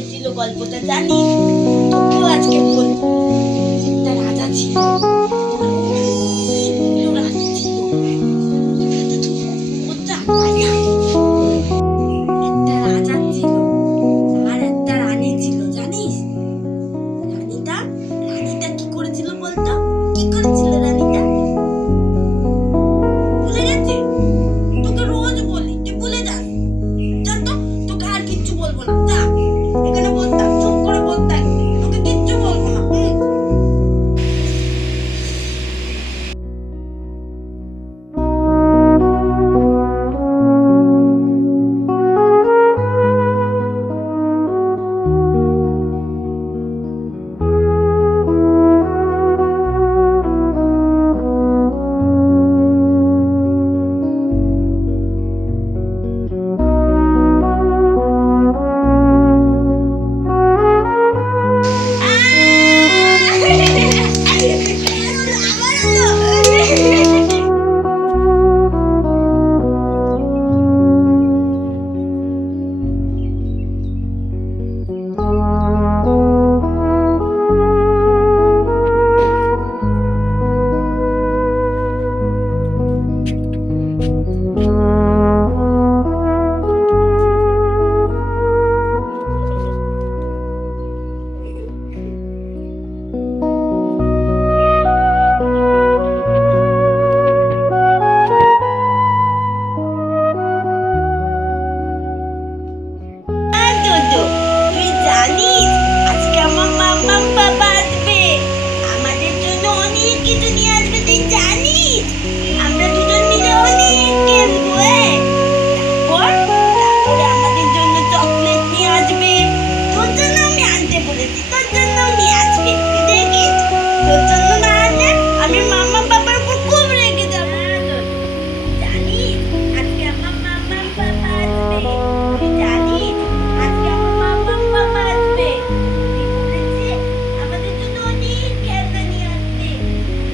ঘটেছিল গল্পটা জানিস? তোকেও আজকে বলবো। একটা রাজা ছিল, অনেকগুলো রানী ছিল। একটা রাজা ছিল আর একটা রানী ছিল, জানিস? রানীটা রানীটা কি করেছিল বলতো? কি করেছিল রানীটা? ভুলে গেছে? তোকে রোজ বলি, তুই ভুলে যাস। যা তো, তোকে আর কিচ্ছু বলবো না, যা। এখানে বলতাম, চুপ করে বলতাম, তোকে কিচ্ছু বলবো না। তুই জানিস আজকে আমার মাম্মা বাবা আসবে, আমাদের জন্য অনেক কিছু নিয়ে আসবে, তুই জানিস? আমরা দুজন মিলে অনেক খেলবো। তারপরে আমাদের জন্য চকলেট নিয়ে আসবে। তোর জন্য আমি আনতে বলেছি, তোর জন্য নিয়ে আসবে। তুই দেখিস, তোর জন্য না আনলে আমি মাম্মা বাবার উপর খুব রেগে যাবো। জানিস আজকে আমার মাম্মা বাবা আসবে, তুই জানিস আজকে আমার মাম্মা বাবা আসবে। তুই বলেছে আমাদের জন্য অনেক খেলনা নিয়ে আসবে,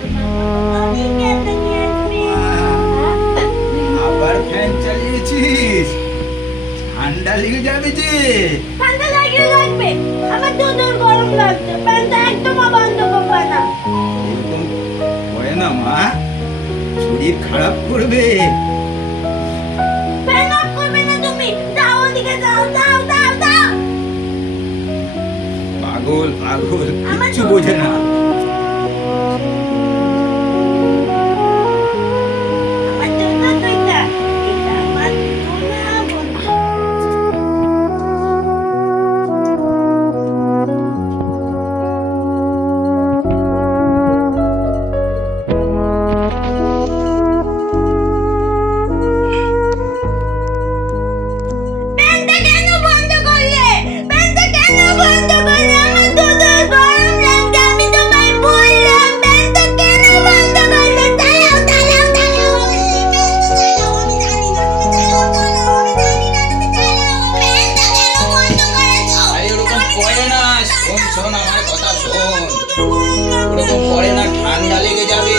আমার মাম্মা বাবা অনেক খেলনা নিয়ে আসবে। আবার ফ্যান চালিয়েছিস? ঠান্ডা লেগে যাবে যে। ঠান্ডা লাগবে, আমার দুধের গরম লাগছে, ফ্যানটা একদম বন্ধ করবে না। এরকম করে না মা, শরীর খারাপ করবে। ফ্যান অফ করবে না তুমি, যাও ওদিকে যাও, যাও যাও যাও। পাগল পাগল, কিচ্ছু বোঝে না। আমার জন্য তো এটা আমার সোনা বোনা। ফ্যানটা কেন বন্ধ করলে? ফ্যানটা কেন বন্ধ করলে? আমার দুধের গরম লাগছে, আমি তোমায় বললাম ফ্যানটা কেন বন্ধ করলে? চালাও চালাও চালাও, আমি জানি না, তুমি চালাও চালাও, আমি জানি না, তুমি চালাও। ফ্যানটা কেন বন্ধ করেছো? আরে ওরকম করে না, শোন শোন আমার কথা শোন। ওরকম করে না, ঠান্ডা লেগে যাবে।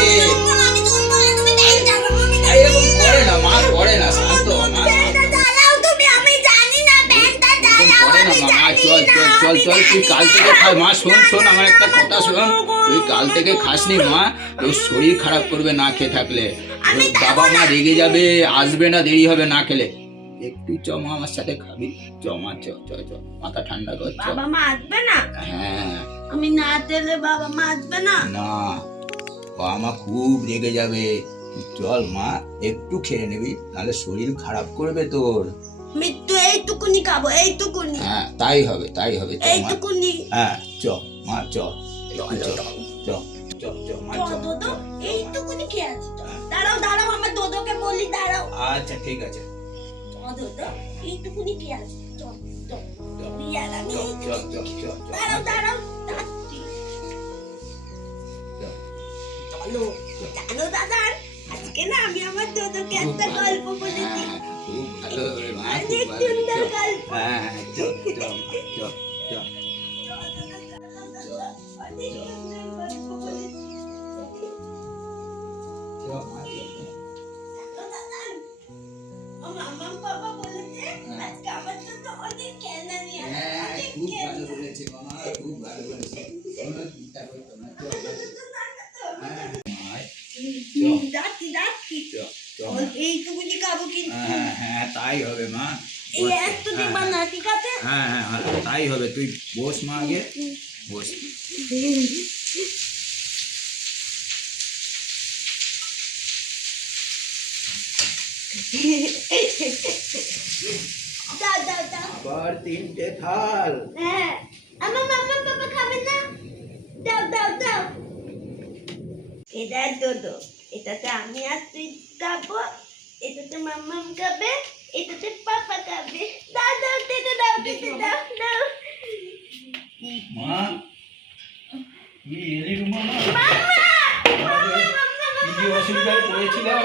আমি শুনবো না, তুমি ফ্যানটা চালাও, আমি আরে এরকম করে না মা, করে না, শান্ত হ মা। ফ্যানটা চালাও তুমি, আমি জানি না, ফ্যানটা চালাও, করে না আমি মা, জানি চল না, চল চল আমি চল, তুই জানি কাল না। থেকে খা মা। শোন শোন আমার একটা কথা শোন, তুই কাল থেকে খাসনি মা, তোর শরীর খারাপ করবে না খেয়ে থাকলে। আমি তোর বাবা মা রেগে যাবে, আসবে না, দেরি হবে না খেলে। একটু চ মা, আমার সাথে খাবি? চ মা, চ চ চ, মাথা ঠান্ডা কর, চ। বাবা মা আসবে না? হ্যাঁ। আমি না দিলে বাবা মা আসবে না? না, বাবা মা খুব রেগে যাবে। তুই চল মা, একটু খেয়ে নিবি, নাহলে শরীর খারাপ করবে তোর। আমি তো এইটুকুনি খাবো, এইটুকুনি, হ্যাঁ তাই হবে, তাই হবে, চ মা। এইটুকুনি। হ্যাঁ চ মা, চ একটু চ চ চ চ মা, চ দোদো, চ। এইটুকুনি খেয়ে আছি। দাঁড়াও দাঁড়াও, আমার দোদোকে বলি, দাঁড়াও। আচ্ছা ঠিক আছে, দোদো, এইটুকুনি খেয়ে আছি। চল চল, চ রিয়ার আমি চ চ এইটুকুনি চ চ চ, দাঁড়াও দাঁড়াও, যাচ্ছি। চলো, জানো দাদা, আজকে না আমি আমার দোদোকে একটা গল্প বলেছি। হ্যাঁ, খুব ভালো হবে মা, খুব অনেক ভালো। সুন্দর চ। গল্প। হ্যাঁ চ চ মা, চ চ। অনেক সুন্দর গল্প বলেছি। চ মা, চ। মামা বাবা বলেছে আজকে আমার জন্য অনেক খেলনা নিয়ে আসবে, হ্যাঁ অনেক খুব হ্যাঁ হ্যাঁ তাই হবে মা। এই একটু দিবা না, ঠিক আছে? হ্যাঁ হ্যাঁ হ্যাঁ তাই হবে, তুই বস মা আগে বস। দাও দাও দাও। আবার 3টে থাল। হ্যাঁ, আমার মাম্মা বাবা খাবে না? দাও দাও দাও। এটা দুধ, এটাতে আমি আর তুই খাবো, এটাতে মাম্মা খাবে, এটাতে পাপা খাবে। দাও দাও, দিতে দাও, দিতে দাও, দাও। মা কি এলি রুমা? মাম্মা! কি যে অসুবিধায় পড়েছিলাম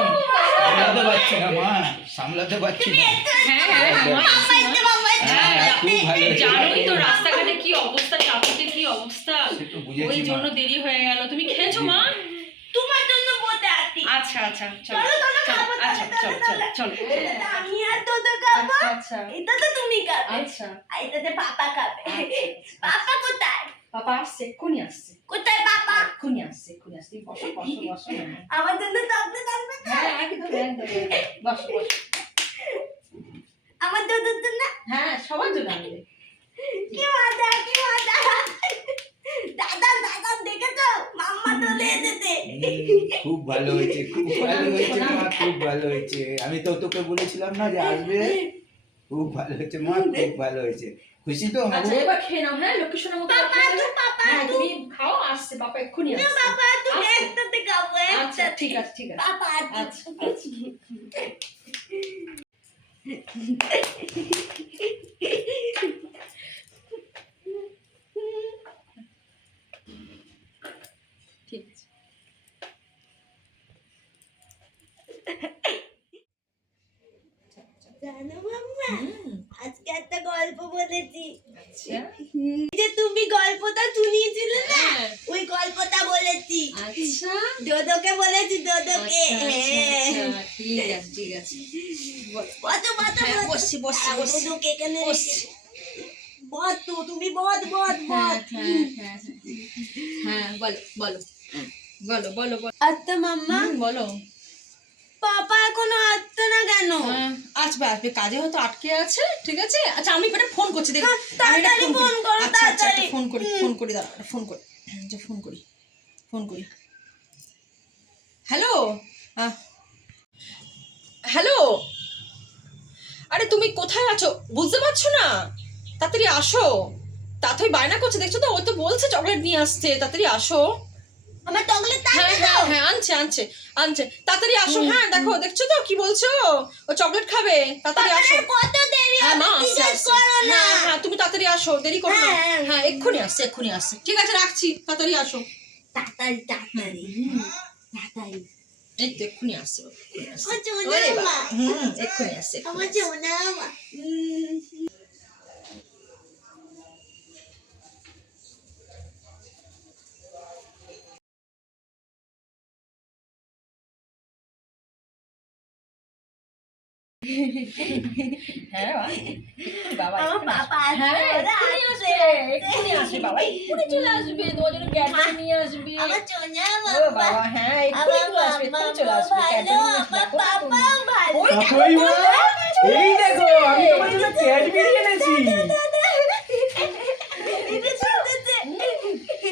সামলাতে পারছি না মা, সামলাতে পারছি না। হ্যাঁ হ্যাঁ মাম্মা এসছে, মাম্মা এসছে। হ্যাঁ খুব ভালো হয়েছে। জানোই তো রাস্তাঘাটে কি অবস্থা, ট্রাফিকের কি অবস্থা, সে তো বুঝেছি ওই মা। জন্য দেরি হয়ে গেল। তুমি খেয়েছো মা? তোমার জন্য বলতে আসছি। আচ্ছা আচ্ছা চলো চলো, চলো, খাবো, আচ্ছা চলো, চলো চলো, চলো চলো এটাতে আমি আর দুধ খাবো, আচ্ছা এটাতে তুমি খাবে, আচ্ছা আর এটাতে পাপা খাবে। পাপা কোথায়? বাবা আসছে, এক্ষুনি আসছে, কোথায় পাপা? এক্ষুনি আসছে, এক্ষুনি আসছে। তুমি বসো বসো বসো। আমার জন্য চকলেট আনবে তো? হ্যাঁ একদম একদম বসো বসো। আমার দুধের জন্য? হ্যাঁ সবার জন্য আনবে। কি মজা, কি মজা। দাদা দাদা দেখেছো, মাম্মা চলে এসেছে। খুব ভালো হয়েছে, খুব ভালো হয়েছে মা, খুব ভালো হয়েছে। আমি তো তোকে বলেছিলাম না যে আসবে। খুব ভালো হয়েছে মা, খুব ভালো হয়েছে। খুশি তো মা? আচ্ছা এবার খেয়ে নাও। হ্যাঁ লক্ষ্মী সোনা মতো পাপা তো, পাপা হ্যাঁ তো। তুমি খাও, আসছে পাপা এক্ষুনি না আসছে। বাবা, তুমি আসছে। একসাথে খাবো, আচ্ছা একসাথে। ঠিক আছে ঠিক আছে। পাপা আচ্ছা আচ্ছা ঠিক আছে। জানো মাম্মা, হুম, আজকে একটা গল্প বলেছি। আচ্ছা যে তুমি গল্পটা শুনিয়েছিলে না, হ্যাঁ। ওই গল্পটা বলেছি। আচ্ছা দোদোকে বলেছি, দোদোকে। আচ্ছা ঠিক আছে ঠিক আছে। বসো, বসো, হ্যাঁ, বসো। বসছি, বসছি, বসছি। দোদোকে এখানে বসছি। রেখে। বস তো, তুমি বস, বস, হ্যাঁ বস। হ্যাঁ হ্যাঁ হ্যাঁ বলো বলো বলো বলো বলো। আচ্ছা মাম্মা, বলো। পাপা এখনো আসছে না কেন? আসবে আসবে, কাজে হয়তো আটকে আছে। ঠিক আছে আচ্ছা আমি একটা ফোন করছি দেখো। হ্যাঁ, আমি একটা তাড়াতাড়ি ফোন ফোন করি। করো, আচ্ছা আচ্ছা একটা তাড়াতাড়ি। ফোন করি, ফোন করি, দাঁড়া একটা ফোন করি। আচ্ছা ফোন করি, ফোন করি। হ্যালো হ্যালো, আরে তুমি কোথায় আছো বুঝতে পারছো না? তাড়াতাড়ি আসো। তাড়াতাড়ি বায়না করছে দেখছো তো, ও তো বলছে চকলেট নিয়ে আসছে, তাড়াতাড়ি আসো। আমার চকলেট হ্যাঁ থাকবে হ্যাঁ তো? হ্যাঁ আনছে আনছে আনছে, তাড়াতাড়ি আসো। হ্যাঁ দেখো দেখছো তো কি বলছো, ও চকলেট খাবে, তাড়াতাড়ি আসো। পাপার কত দেরি হ্যাঁ হবে, মা আসছে জিজ্ঞেস আসছে। করো না। হ্যাঁ হ্যাঁ তুমি তাড়াতাড়ি আসো, দেরি করো না। হ্যাঁ, হ্যাঁ এক্ষুনি আসছে এক্ষুনি আসছে। ঠিক আছে রাখছি, তাড়াতাড়ি আসো। তাড়াতাড়ি, তাড়াতাড়ি, তাড়াতাড়ি। এই তো এক্ষুনি আসছে, এক্ষুনি আসছে। আমার সোনা ওরে বাবা, মা। এক্ষুনি আসছে, এক্ষুনি আমার আসছে। সোনা মা। হ্যাঁ বাবা, এক্ষুনি বাবা আমার এক্ষুনি পাপা আসবে। হ্যাঁ আসবে, এক্ষুনি আসবে, এক্ষুনি আসবে বাবা, এক্ষুনি চলে আসবে, তোমার জন্য ক্যাডবেরি নিয়ে আসবে। আমার সোনা ও মা। বাবা হ্যাঁ এক্ষুনি আমার চলে আসবে, এক্ষুনি চলে আসবে। ভালো, ক্যাডবেরি নিয়ে আসবে, আমার দেখো না তুমি। পাপাও ভালো। ওই দেখো, কাকুই মা, এই দেখো আমি তোমার জন্য ক্যাডবেরি এনেছি। এটা শুনতেছে।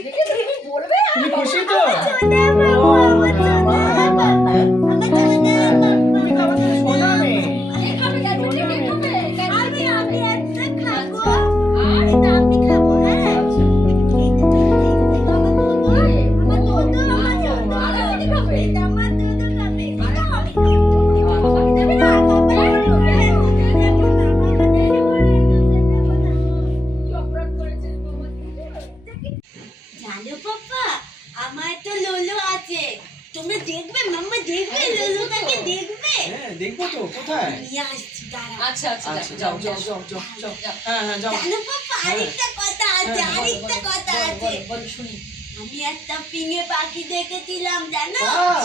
দেখে তুমি বলবে আর তুমি খুশি তো? সোনা বাবা, আমার সোনা বাবা, আমার সোনা বাবা। তুমি তো আমাদের সোনা মেয়ে। কে খাবে ক্যাডবেরি, কে খাবে আমি ক্যাডবেরি? একটা খাবো। আর এটা আমি খাবো, হ্যাঁ। আমার দুধ, আমার দুধ, আর আমি খাবে? এটা আমার দুধ খাবে। এটা আমি খাবো। বাবাকে দেবে না? কি অপরাধ করেছে বাবা? জানো পাপা, আমার তো লোলো আছে, তোমরা দেখবে, মাম্মা দেখবে, লোলোটাকে দেখবে। হ্যাঁ দেখবো তো, কোথায়? নিয়ে আসছি, দাঁড়াও। আচ্ছা আচ্ছা আচ্ছা যাও যাও যাও যাও যাও। হ্যাঁ হ্যাঁ যাও। জানো পাপা, আরেকটা কথা আছে, হ্যাঁ, আরেকটা কথা আছে। বল শুনি। আমি একটা পিঙে পাখি দেখেছিলাম জানো,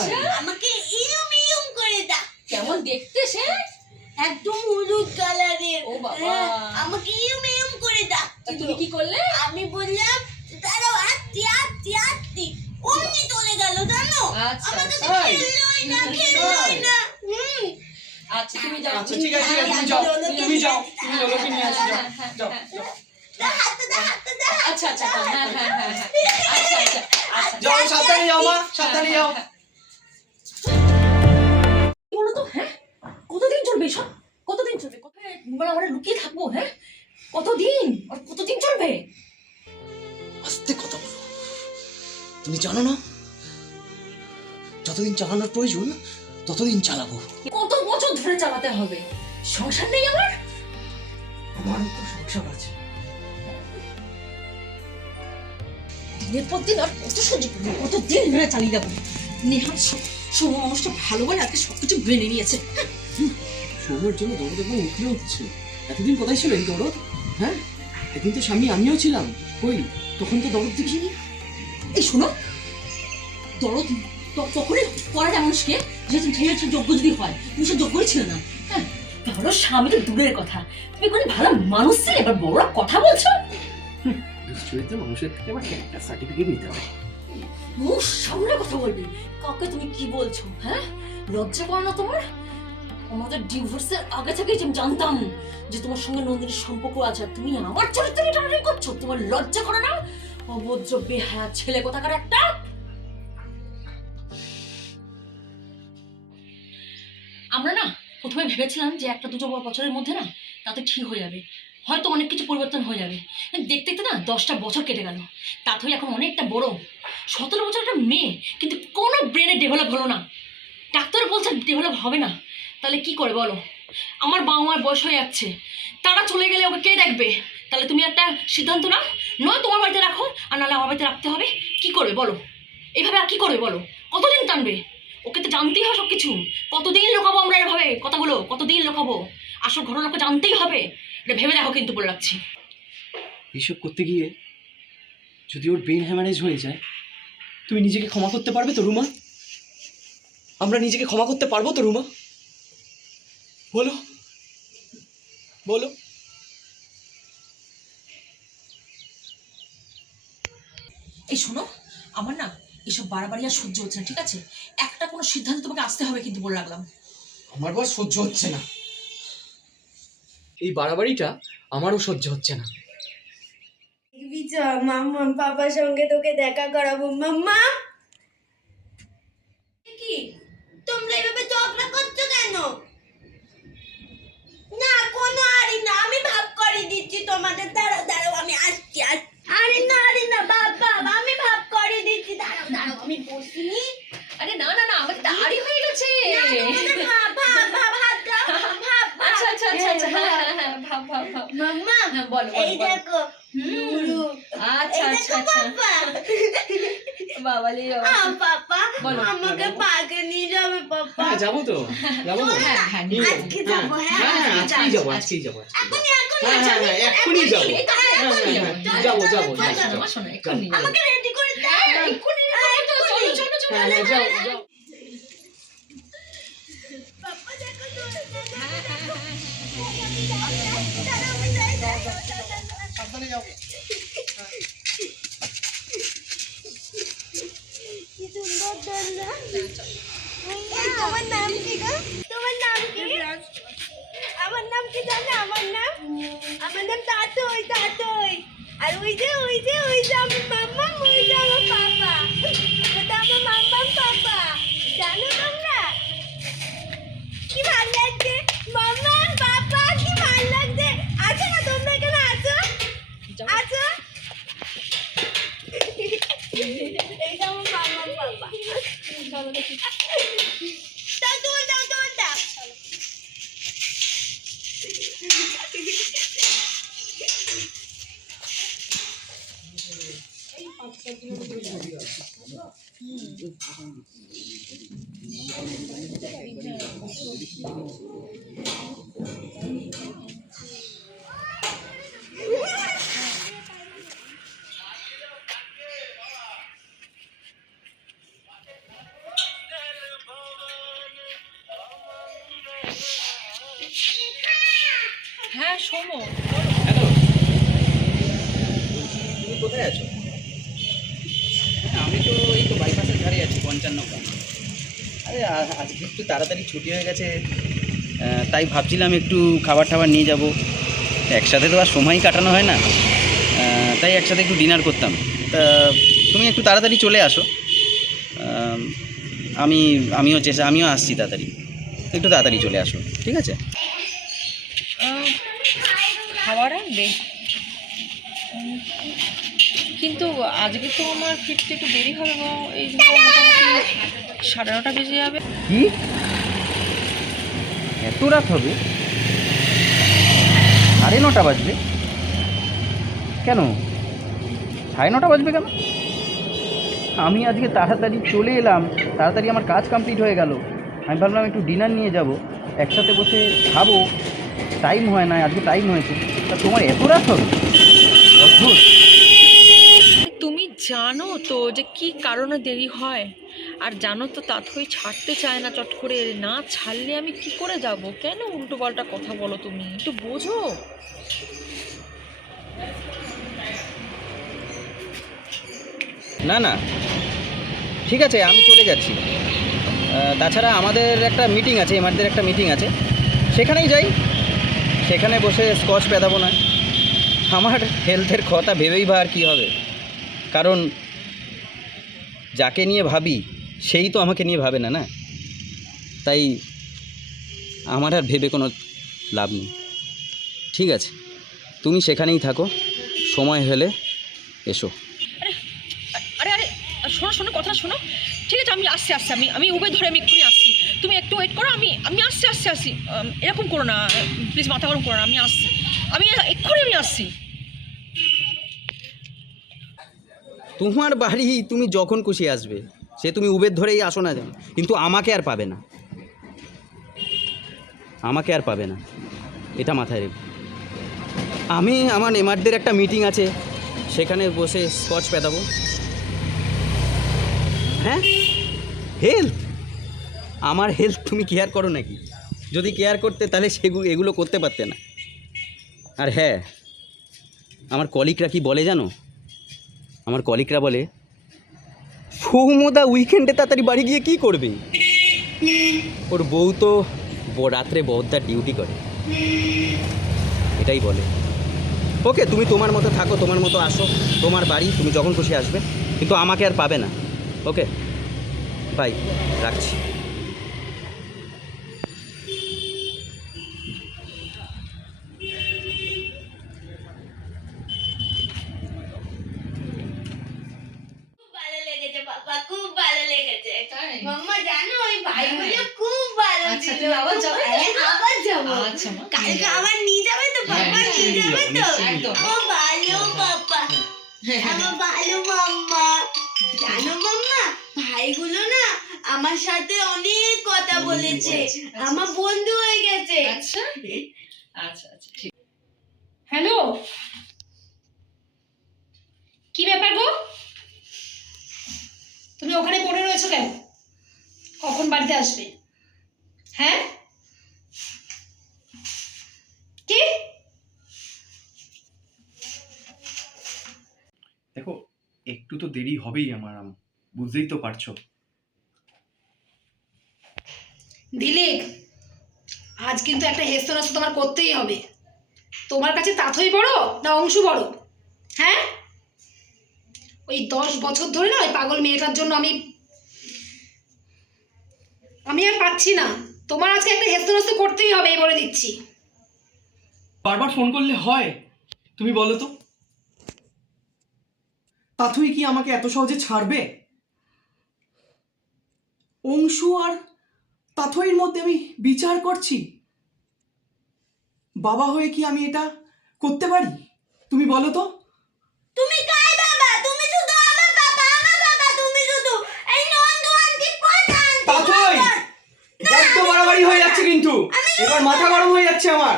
তাই? আমাকে ইয়ুম ইয়ুম করে ডাক, কেমন দেখতে সে? একদম হলুদ কালারের। ও বাবা। হ্যাঁ, আমাকে ইয়ুম ইয়ুম করে ডাক। তা তুমি কি করলে? আমি বললাম দাঁড়াও, আটটি আটটি আটটি, অমনি চলে গেল জানো। আচ্ছা, আমাকে তো তাই? খেললোই না, খেললোই না। আচ্ছা তুমি যাও আচ্ছা ঠিক আছে তুমি যাও তুমি লোলোকে নিয়ে আসো যাও যাও যাও। আচ্ছা আচ্ছা হ্যাঁ হ্যাঁ হ্যাঁ হ্যাঁ আচ্ছা আচ্ছা আচ্ছা যাও সাবধানে যাও মা সাবধানে যাও। কি বলো তো হ্যাঁ কতদিন চলবে সব কতদিন চলবে কোথায় মানে আমরা লুকিয়ে থাকবো হ্যাঁ কতদিন আর কতদিন চলবে আস্তে কথা বলো তুমি জানো না যতদিন চালানোর প্রয়োজন ততদিন চালাবো। কত বছর ধরে চালাতে হবে সংসার নেই আমার আমারও তো সংসার আছে। দিনের পর দিন আর কত সহ্য করবো কতদিন ধরে চালিয়ে যাবো নেহার সৌম মানুষটা ভালো বলে আজকে সবকিছু মেনে নিয়েছে সৌমের জন্য দরদ একদম উঠলে উঠছে। এতদিন কোথায় ছিল এই দরদ? হ্যাঁ একদিন তো স্বামী আমিও ছিলাম কই তখন তো দরদ দেখিনি। এই শোনো দরদ তখনই করা যায় মানুষকে যেহেতু ঢের যোগ্য যদি হয় তুমি সে যোগ্যই ছিল না হ্যাঁ ভালো স্বামী তো দূরের কথা তুমি কোনো ভালো মানুষ ছিলে এবার বড় কথা বলছো দুশ্চরিত্র মানুষের থেকে আবার একটা সার্টিফিকেট নিতে হবে। মুখ সামনে কথা বলবি কাকে তুমি কি বলছো হ্যাঁ লজ্জা করে না তোমার আমাদের ডিভোর্সের আগে থেকেই আমি জানতাম যে তোমার সঙ্গে নন্দিনীর সম্পর্ক আছে আর তুমি আমার চরিত্রে টানাটানি করছো তোমার লজ্জা করে না অভদ্র বেহায়া ছেলে কোথাকার একটা আমরা না প্রথমে ভেবেছিলাম যে একটা দুটো বছরের মধ্যে না তাতে ঠিক হয়ে যাবে হয়তো অনেক কিছু পরিবর্তন হয়ে যাবে দেখতে দেখতে না 10টা বছর কেটে গেল তাতে এখন অনেকটা বড় 17 বছর একটা মেয়ে কিন্তু কোনো ব্রেনে ডেভেলপ হলো না ডাক্তার বলছে ডেভেলপ হবে না তাহলে কি করে বলো আমার বাবা মার বয়স হয়ে যাচ্ছে তারা চলে গেলে ওকে কে দেখবে তাহলে তুমি একটা সিদ্ধান্ত নাও নয় তোমার বাড়িতে রাখো আর নাহলে আমার বাড়িতে রাখতে হবে কি করবে বলো এইভাবে আর কি করবে বলো কতদিন টানবে ওকে তো জানতেই হবে সব কিছু কতদিন লোকাবো আমরা এভাবে কথাগুলো কতদিন লোকাবো আসল ঘটনাকে জানতেই হবে এটা ভেবে দেখো কিন্তু বলে রাখছি এইসব করতে গিয়ে যদি ওর ব্রেন হ্যামারেজ হয়ে যায় তুমি নিজেকে ক্ষমা করতে পারবে তো রুমা? আমরা নিজেকে ক্ষমা করতে পারবো তো রুমা? বলো বলো। এই শোনো আমার না এসব বাড়াবাড়ি আর সহ্য হচ্ছে না ঠিক আছে একটা কোনো সিদ্ধান্ত তোমাকে আসতে হবে কিন্তু বলে রাখলাম আমার বস সহ্য হচ্ছে না এই বাড়াবাড়িটা আমারও সহ্য হচ্ছে না। মাম্মা পাপার সঙ্গে তোকে দেখা করাবো মাম্মা কি তোমরা এভাবে ঝগড়া করছো কেন না কোনো আরে না আমি ভাব করে দিচ্ছি তোমাদের দাঁড়াও দাঁড়াও আমি আসছি আরে না বাবা আমি ভাব করে দিচ্ছি দাঁড়াও দাঁড়াও আমি বসিনি আরে না না না আমার তাড়ি হয়ে গেছে আচ্ছা আচ্ছা আচ্ছা আচ্ছা হ্যাঁ ভাব ভাব ভাব মাম্মা হ্যাঁ বলো এই দেখো আচ্ছা আচ্ছা আচ্ছা বাবা লে পাপা বলো, আমাকে পার্কে নিয়ে যাবে পাপা হ্যাঁ যাবো তো যাবো তো হ্যাঁ হ্যাঁ নিয়ে যাবো। আজকে যাবো হ্যাঁ হ্যাঁ আজকেই যাবো আজকেই যাবো এখনই হ্যাঁ হ্যাঁ হ্যাঁ এক্ষুনি যাবো যাবো যাবো আমার শোনো এক্ষুনি নিয়ে যাবো। আমাকে রেডি করে দাও হ্যাঁ, এক্ষুনি নিয়ে যাবো, চলো চলো চলো হ্যাঁ হ্যাঁ যাও যাও। পাপা দেখো তো সাবধানে যাও। কি সুন্দর দোলনা এই তোমার নাম কি গো তোমার নাম কি আমার নাম কি জানো আমার নাম তাতই আর ওই যে আমার মাম্মা ওই যে আমার পাপা ওটা আমার মাম্মার পাপা জানো তোমরা কি ভালো লাগছে মাম্মার পাপা কি ভালো লাগছে আছো না তোমরা এখানে আছো এইটা আমার মাম্মার পাপা চলো দেখি দাও হ্যাঁ শোনো হ্যালো তুমি কোথায় আছো? আমি তো এই তো বাইপাসের ধারে আছি 55 আরে আজকে একটু তাড়াতাড়ি ছুটি হয়ে গেছে তাই ভাবছিলাম একটু খাবার টাবার নিয়ে যাব। একসাথে তো আর সময় কাটানো হয় না, তাই একসাথে একটু ডিনার করতাম। তা তুমি একটু তাড়াতাড়ি চলে আসো। আমিও আসছি তাড়াতাড়ি, একটু তাড়াতাড়ি চলে আসো, ঠিক আছে? খাবার আনবে, কিন্তু আজকে তো আমার ফিরতে একটু দেরি হবে গো। এই যে মোটামুটি 9:30 বেজে যাবে। কি এত রাত হবে? 9:30 বাজবে কেন? 9:30 বাজবে কেন? আমি আজকে তাড়াতাড়ি চলে এলাম, তাড়াতাড়ি আমার কাজ কমপ্লিট হয়ে গেল। আমি ভাবলাম একটু ডিনার নিয়ে যাব, একসাথে বসে খাবো। টাইম হয় না, আজকে টাইম হয়েছে। তা তোমার এত রাত হবে? অদ্ভুত। তুমি জানো তো যে কি কারণে দেরি হয়, আর জানো তো তাথই ছাড়তে চায় না চট করে। না ছাড়লে আমি কি করে যাব? কেন উল্টো পাল্টা কথা বলো? তুমি একটু বোঝো। না না, ঠিক আছে, আমি চলে যাচ্ছি। তাছাড়া আমাদের একটা মিটিং আছে, এমআরদের একটা মিটিং আছে, সেখানেই যাই। সেখানে বসে স্কচ পেদাবো না। আমার হেলথের কথা ভেবেই বা আর কী হবে? কারণ যাকে নিয়ে ভাবি সেই তো আমাকে নিয়ে ভাবে না, না? তাই আমার আর ভেবে কোনো লাভ নেই। ঠিক আছে, তুমি সেখানেই থাকো, সময় হলে এসো। আরে আরে শোনো শোনো, কথাটা শোনো। ঠিক আছে, আমি আসছি আসছি, আমি উবের ধরে আমি এক্ষুনি আসছি। তুমি একটু ওয়েট করো, আমি আসছি। এরকম করো না প্লিজ, মাথা গরম করো না। আমি আসছি, এক্ষুনি আসছি। তোমার বাড়ি, তুমি যখন খুশি আসবে, সে তুমি উবের ধরেই আসো না যেন, কিন্তু আমাকে আর পাবে না, আমাকে আর পাবে না, এটা মাথায় রেখো। আমার এমআরদের একটা মিটিং আছে, সেখানে বসে স্কচ পেদাবো। হ্যাঁ, হেলথ? আমার হেলথ তুমি কেয়ার করো নাকি? যদি কেয়ার করতে তাহলে এগুলো করতে পারতে না। আর হ্যাঁ, আমার কলিগরা কি বলে জানো? আমার কলিগরা বলে, সৌমদা উইকেন্ডে তাড়াতাড়ি বাড়ি গিয়ে কী করবে? ওর বউ তো রাত্রে বহদ্দার ডিউটি করে, এটাই বলে। ওকে, তুমি তোমার মতো থাকো, তোমার মতো আসো, তোমার বাড়ি, তুমি যখন খুশি আসবে, কিন্তু আমাকে আর পাবে না। ওকে বাই, রাখছি। ভালো লেগেছে বাবা, খুব ভালো লেগেছে। মাম্মা জানো ওই ভাইগুলো খুব ভালো ছিল। আবার যাবে? হ্যাঁ, আবার যাবো। আচ্ছা মা, কালকে আবার নিয়ে যাবে তো বাবা? নিয়ে যাবে তো? একদম। আমার ভালো বাবা, আমার ভালো মাম্মা। জানো মাম্মা, ভাইগুলো না আমার সাথে অনেক কথা বলেছে, আমার বন্ধু হয়ে গেছে। আচ্ছা আচ্ছা আচ্ছা, ঠিক। হ্যালো, কি ব্যাপার গো? তুমি ওখানে পড়ে রয়েছো কেন? কখন বাড়িতে আসবে? হ্যাঁ, কি? দেখো, একটু তো দেরি হবেই আমার, বুঝতেই তো পারছো। দিলীপ, আজ কিন্তু একটা হেস্তনেস্ত তোমার করতেই হবে। তোমার কাছে তাথই বড় না অংশু বড়? হ্যাঁ, ওই 10 বছর ধরে না ওই পাগল মেয়েটার জন্য আমি আর পাচ্ছি না। তোমার আজকে একটা হেস্তনেস্ত করতেই হবে, এই বলে দিচ্ছি। বারবার ফোন করলে হয়? তুমি বলো তো, তাথই কি আমাকে এত সহজে ছাড়বে? অংশু আর তাথইয়ের মধ্যে আমি বিচার করছি? বাবা হয়ে কি আমি এটা করতে পারি? তুমি বলো তো। তুমি কার বাবা? তুমি শুধু আমার বাবা, আমার বাবা। তুমি শুধু এই নন্দু আন্টি কথা আন্টি। তাথই, বড্ড বাড়াবাড়ি হয়ে যাচ্ছে কিন্তু, এবার মাথা গরম হয়ে যাচ্ছে আমার।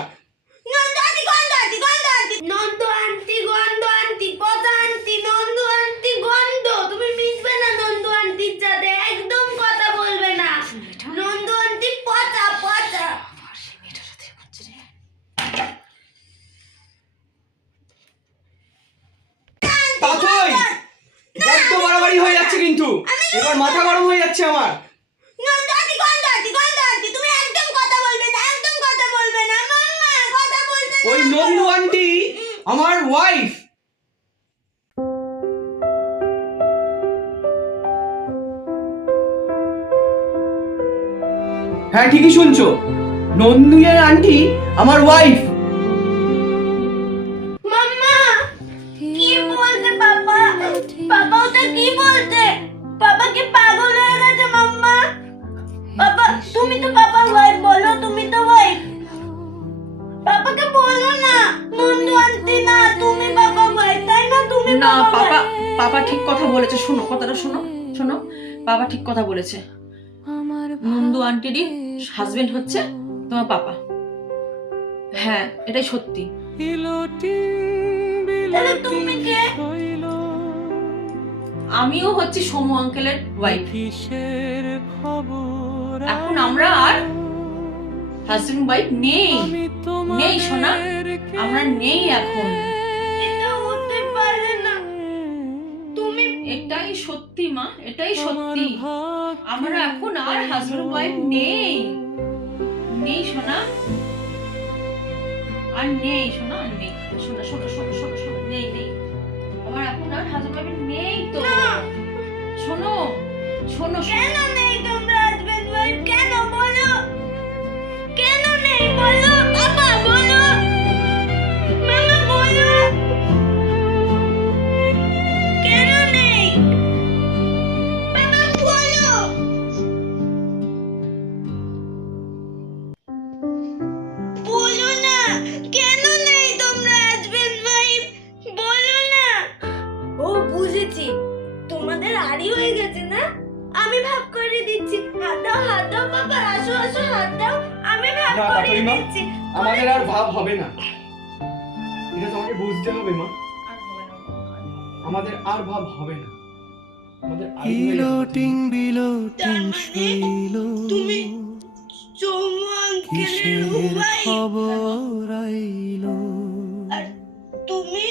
নন্দু আন্টি গন্ধ আন্টি, গন্ধ আন্টি, নন্দু আন্টি, গন্ধ আন্টি, কথা আন্টি, নন্দু আন্টি গন্ধ। তুমি মিশবে না নন্দু আন্টির সাথে, একদম কথা বলবে না। নন্দু আন্টি পচা পচা। তাথই, বড্ড বাড়াবাড়ি হয়ে যাচ্ছে কিন্তু, এবার মাথা গরম হয়ে যাচ্ছে আমার। নন্দু আন্টি, গন্ধ আন্টি, গন্ধ আন্টি। তুমি একদম কথা বলবে না, একদম নন্দু আন্টি আমার ওয়াইফ। হ্যাঁ ঠিকই শুনছো, নন্দুয়ের আন্টি আমার ওয়াইফ। মাম্মা কি বলতে পাপা? পাপা ওটা কি বলতে? পাপা কি পাগল হয়ে গেছে মাম্মা? পাপা তুমি তো পাপা ওয়াইফ, বলো তুমি তো ওয়াইফ। পাপাকে বলো না নন্দু আন্টি না, তুমি পাপা ওয়াইফ, তাই না? তুমি না পাপা পাপা, wife। পাপা ঠিক কথা বলেছে, শোনো কথাটা শোনো শোনো, বাবা ঠিক কথা বলেছে। নন্দু আন্টিরই হাজবেন্ড হচ্ছে তোমার পাপা। হ্যাঁ এটাই সত্যি। তাহলে তুমি কে? আমিও হচ্ছি সোমু আঙ্কেলের ওয়াইফ। এখন আমরা আর হাজবেন্ড ওয়াইফ নেই, নেই সোনা, আমরা নেই এখন। এটা হতে পারে না। তুমি এটাই সত্যি মা, এটাই সত্যি। আমরা এখন আর হাজবেন্ড ওয়াইফ নেই, নেই সোনা, আর নেই সোনা, আর নেই। শোনো শোনো শোনো শোনো শোনো, নেই নেই, আমার এখন আর হাজবেন্ড ওয়াইফ নেই তো। শোনো শোনো কেন নেই তোমরা হাজবেন্ড ওয়াইফ? কেন বলো? কেন নেই বলো? বাবা বলো, মামা বলো, কেন নেই? বাবা বলো, বলো না কেন নেই তোমরা হাজবেন্ড ওয়াইফ? বলো না। ও বুঝেছি, তোমাদের আড়ি হয়ে গেছে না? আমি ভাগ করে দিচ্ছি। হাত দাও বাবা, আসো আসো, হাত দাও, আমি ভাগ না, করে কাকিমা, দিচ্ছি। আমাদের আর ভাব হবে না, এটা তোমাকে বুঝতে হবে মা। আমাদের আর ভাব হবে না, আমাদের তার মানে তুমি চৌমু আঙ্কেলের ওয়াইফ, আর তুমি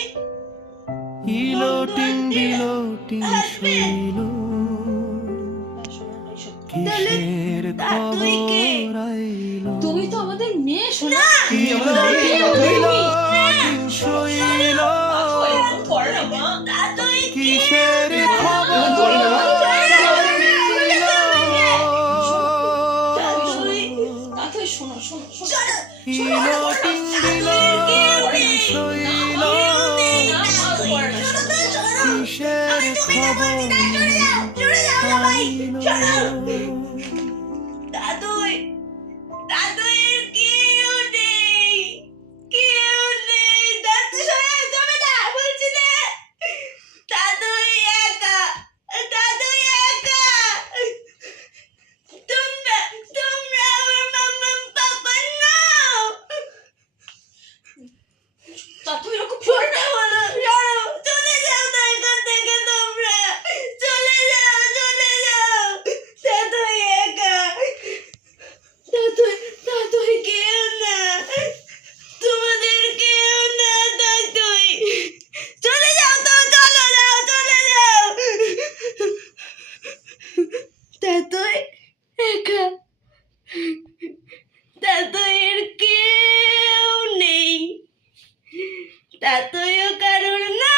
নন্দু আন্টির হাজবেন্ড। তাহলে তুই কে? তুমি তো আমাদের মেয়ে সোনা। না, তুমি আমাদের মেয়ে, তুই তুই। এরকম করে না মা। তুই এরকম করে না, মা। তাড়াতাড়ি শোনো শোনো শোনো। তাতো এরকম করে না। চলে যাও তো এখান থেকে, তোমরা চলে যাও, চলে যাও। দাদুই একা, দাদুই কেউ না, তোমাদের কেউ না। দাদুই চলে যাও তো, চলে যাও, চলে যাও। দাদুই একা, দাদুইয়ের কেউ নেই, দাদুইও কারোর না।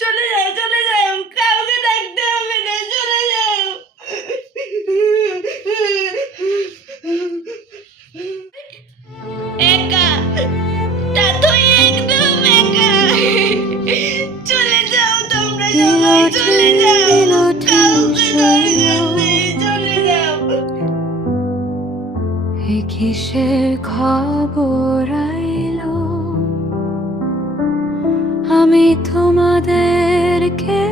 চলে যাও, চলে যাও, কাউকে ডাকতে হবে না, চলে যাও। একা, দাদুই একদম একা। চলে যাও তোমরা সবাই, চলে যাও, কাউকে দরকার নেই, চলে যাও। কিসের খবর আইলো, আমি তোমাদেরকে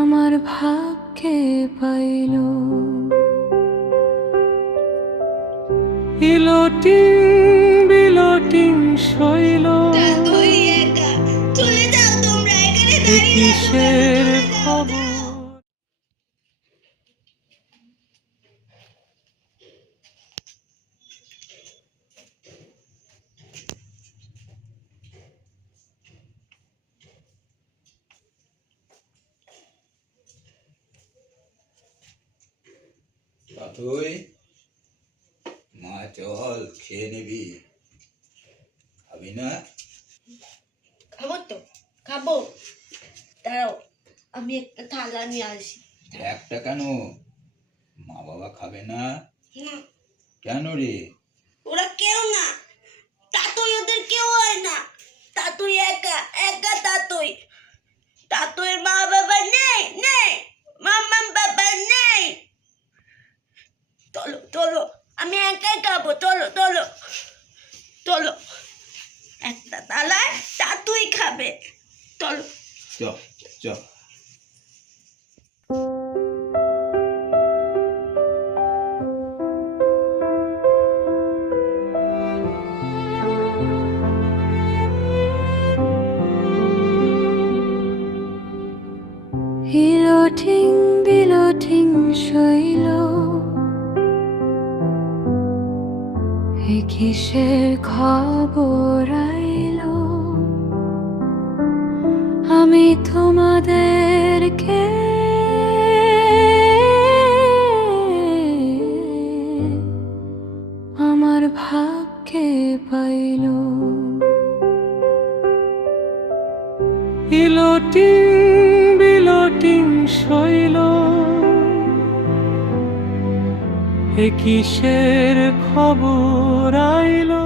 আমার ভাগ্যে পাইলো। বিলোটিং শৈল, দাদুই একা, চলে যাও তোমরা, এখানে দাঁড়িয়ে আছো কেন? চলে যাও, যাও। তুই মা চল খেয়ে নিবি, খাবি না? খাবো তো, খাবো। দাঁড়াও, আমি একটা থালা নিয়ে আসি। একটা কেন, মা বাবা খাবে না? না, কেন রে? ওরা কেউ না, তাতই ওদের কেউ হয় না। তাতই একা একা, তাতই তাতইয়ের মা বাবা নেই, নেই মাম্মা বাবা নেই। চলো চলো, আমি একাই খাবো, চলো চলো চলো। একটা তালায় তাতুই খাবে, চলো। চ চ। ইলোঠিং বিলোঠিং শৈল, এ কিসের খবর আইলো? আমি তোমাদেরকে আমার ভাগ্যে পাইলো। ইলোটিং বিলোটিং শৈল, এ কিসের খবর আইলো?